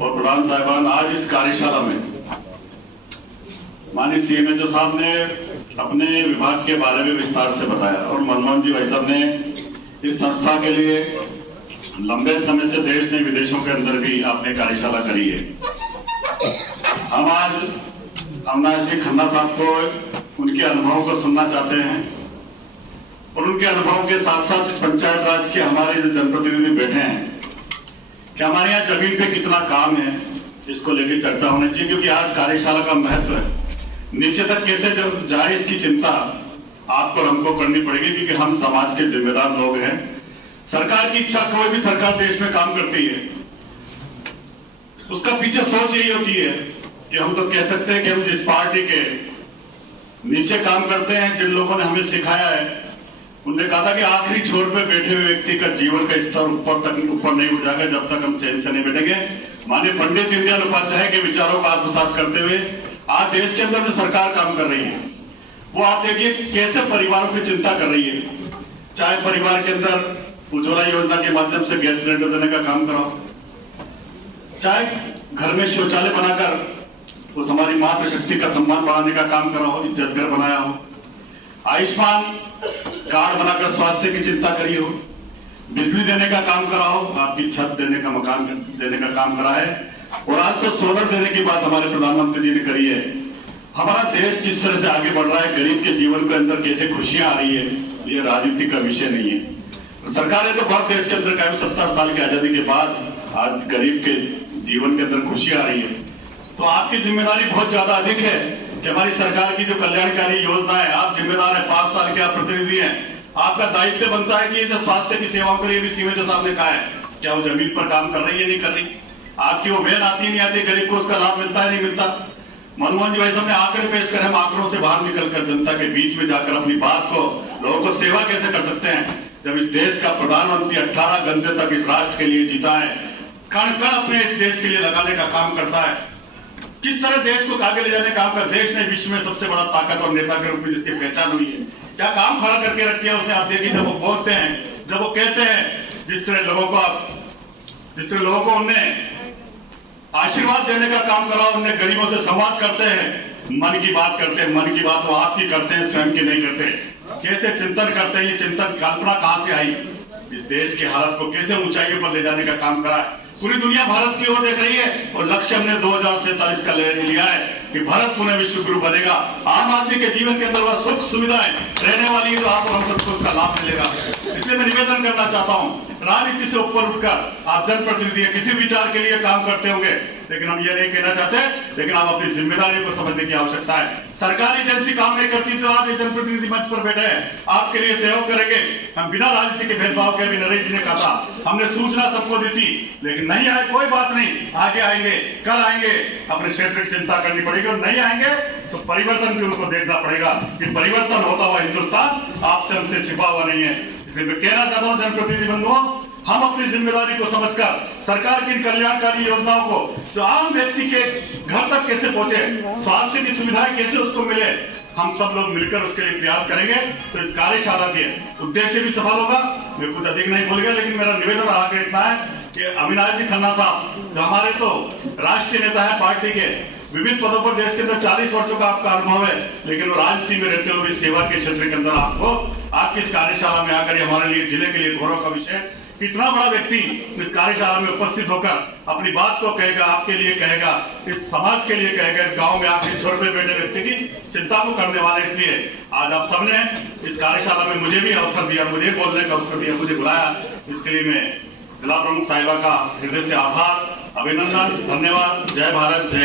और प्रधान साहिबान, आज इस कार्यशाला में माननीय सीएमएचओ साहब ने अपने विभाग के बारे में विस्तार से बताया और मनमोहन जी भाई साहब ने इस संस्था के लिए लंबे समय से देश ने विदेशों के अंदर भी आपने कार्यशाला करी है। हम आज अविनाश जी खन्ना साहब को उनके अनुभवों को सुनना चाहते हैं और उनके अनुभवों के साथ साथ इस पंचायत राज के हमारे जो जनप्रतिनिधि बैठे हैं कि हमारे यहाँ जमीन पे कितना काम है, इसको लेकर चर्चा होनी चाहिए, क्योंकि आज कार्यशाला का महत्व है। नीचे तक कैसे जाए इसकी चिंता आपको और हमको करनी पड़ेगी, क्योंकि हम समाज के जिम्मेदार लोग हैं। सरकार की इच्छा, कोई भी सरकार देश में काम करती है, उसका पीछे सोच यही होती है कि हम तो कह सकते हैं कि हम जिस पार्टी के नीचे काम करते हैं, जिन लोगों ने हमें सिखाया है, उन्होंने कहा था कि आखिरी छोर पे बैठे हुए व्यक्ति का जीवन का स्तर ऊपर नहीं उठ जाएगा जब तक हम चैन से नहीं बैठेंगे। माननीय पंडित दीनदयाल उपाध्याय के विचारों का आत्मसात करते हुए आज देश के अंदर जो सरकार काम कर रही है, वो आप देखिए कैसे परिवारों की चिंता कर रही है। चाहे परिवार के अंदर उज्ज्वला योजना के माध्यम से गैस सिलेंडर देने का काम कराओ, चाहे घर में शौचालय बनाकर उस हमारी मातृशक्ति का सम्मान बढ़ाने का काम कराओ, इज्जत घर बनाया हो, आयुष्मान कार्ड बनाकर स्वास्थ्य की चिंता करी हो, बिजली देने का काम कराओ, आपकी छत देने का, मकान देने का काम करा है, और आज तो सोलर देने की बात हमारे प्रधानमंत्री जी ने करी है। हमारा देश जिस तरह से आगे बढ़ रहा है, गरीब के जीवन के अंदर कैसे खुशियां आ रही है, ये राजनीति का विषय नहीं है। सरकार ने तो भारत देश के अंदर करीब 70 साल की आजादी के बाद आज गरीब के जीवन के अंदर खुशी आ रही है। तो आपकी जिम्मेदारी बहुत ज्यादा अधिक है कि हमारी सरकार की जो कल्याणकारी योजना है, आप जिम्मेदार है, 5 साल के आप प्रतिनिधि हैं, आपका दायित्व बनता है कि ये जो स्वास्थ्य की सेवाओं के लिए भी सीएमएचओ साहब ने कहा है, क्या वो जमीन पर काम कर रही है, नहीं कर रही, आपकी वो वैन आती है नहीं आती, गरीब को उसका लाभ मिलता है नहीं मिलता। मनमोहन जी भाई साहब ने आंकड़े पेश करे, हम आंकड़ों से बाहर निकलकर जनता के बीच में जाकर अपनी बात को, लोगों को सेवा कैसे कर सकते हैं। जब इस देश का प्रधानमंत्री 18 घंटे तक इस राष्ट्र के लिए जीता है, कण कण अपने इस देश के लिए लगाने का काम करता है, किस तरह देश को आगे ले जाने का काम कर, देश ने विश्व में सबसे बड़ा ताकत और नेता के रूप में जिसकी पहचान हुई है, क्या काम खड़ा करके रख दिया उसने। आप देखिए जब वो बोलते हैं, जब वो कहते हैं, जिस तरह लोगों को उनने आशीर्वाद देने का काम करा, उनने गरीबों से संवाद करते हैं, मन की बात करते हैं, मन की बात वो आपकी करते हैं, स्वयं की नहीं करते। कैसे चिंतन करते हैं, ये चिंतन कल्पना कहां से आई, इस देश की हालत को कैसे ऊंचाइयों पर ले जाने का काम करा है। पूरी दुनिया भारत की ओर देख रही है और लक्ष्य हमने 2047 का ले लिया है कि भारत पुनः विश्व गुरु बनेगा। आम आदमी के जीवन के अंदर वह सुख सुविधाएं रहने वाली है, तो आप और हम सबको उसका लाभ मिलेगा। इसलिए मैं निवेदन करना चाहता हूँ, राजनीति से ऊपर उठकर आप जनप्रतिनिधि किसी विचार के लिए काम करते होंगे, लेकिन हम ये नहीं कहना चाहते, लेकिन आप अपनी जिम्मेदारी को समझने की आवश्यकता है। सरकारी एजेंसी काम नहीं करती तो आप एक जनप्रतिनिधि मंच पर बैठे हैं, आपके लिए सहयोग करेंगे। हम बिना राजनीति के भेदभाव के, अभी नरेश जी ने कहा था, हमने सूचना सबको दी थी, लेकिन नहीं आए कोई बात नहीं, आगे आएंगे, कल आएंगे, अपने क्षेत्र की चिंता करनी पड़ेगी, और नहीं आएंगे तो परिवर्तन भी उनको देखना पड़ेगा कि परिवर्तन होता हुआ हिंदुस्तान आपसे हमसे छिपा हुआ नहीं है। इसलिए मैं कहना चाहता हूँ जनप्रतिनिधि बंधुओं, हम अपनी जिम्मेदारी को समझकर सरकार की कल्याणकारी योजनाओं को जो आम व्यक्ति के घर तक कैसे पहुंचे, स्वास्थ्य की सुविधाएं कैसे उसको मिले, हम सब लोग मिलकर उसके लिए प्रयास करेंगे। तो इस कार्यशाला के उद्देश्य भी सफल होगा। मैं कुछ अधिक नहीं बोल गया, लेकिन मेरा निवेदन आगे इतना है कि अविनाश जी खन्ना साहब जो हमारे तो राष्ट्रीय नेता है पार्टी के, विभिन्न पदों पर देश के अंदर 40 वर्षों का आपका अनुभव है, लेकिन वो राजनीति में रहते हुए सेवा के क्षेत्र के अंदर आपको आपकी इस कार्यशाला में आकर हमारे लिए, जिले के लिए गौरव का विषय, इतना बड़ा व्यक्ति इस कार्यशाला में उपस्थित होकर अपनी बात को कहेगा, आपके लिए कहेगा, इस समाज के लिए कहेगा, इस गांव में आपके छोर पे बैठे व्यक्ति की चिंता को करने वाले। इसलिए आज आप सबने इस कार्यशाला में मुझे भी अवसर दिया, मुझे बोलने का अवसर दिया, मुझे बुलाया, इसके लिए मैं जिला प्रमुख साहिबा का हृदय से आभार, अभिनंदन, धन्यवाद। जय भारत, जय